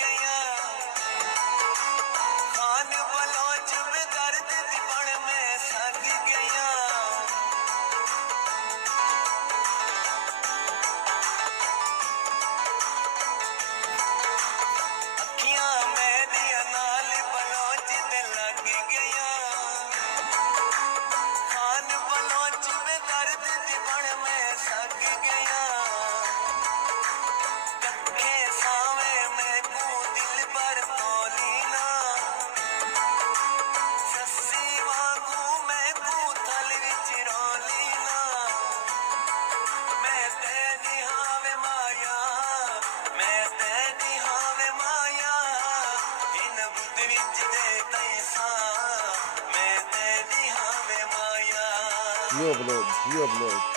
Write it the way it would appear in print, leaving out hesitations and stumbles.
गया खान बलोच में दर्द दिबण में सग गया अखियां मेरिया नाल बलोच ते लग गया खान बलोच में दर्द दिबण में सग गया Yo, blood.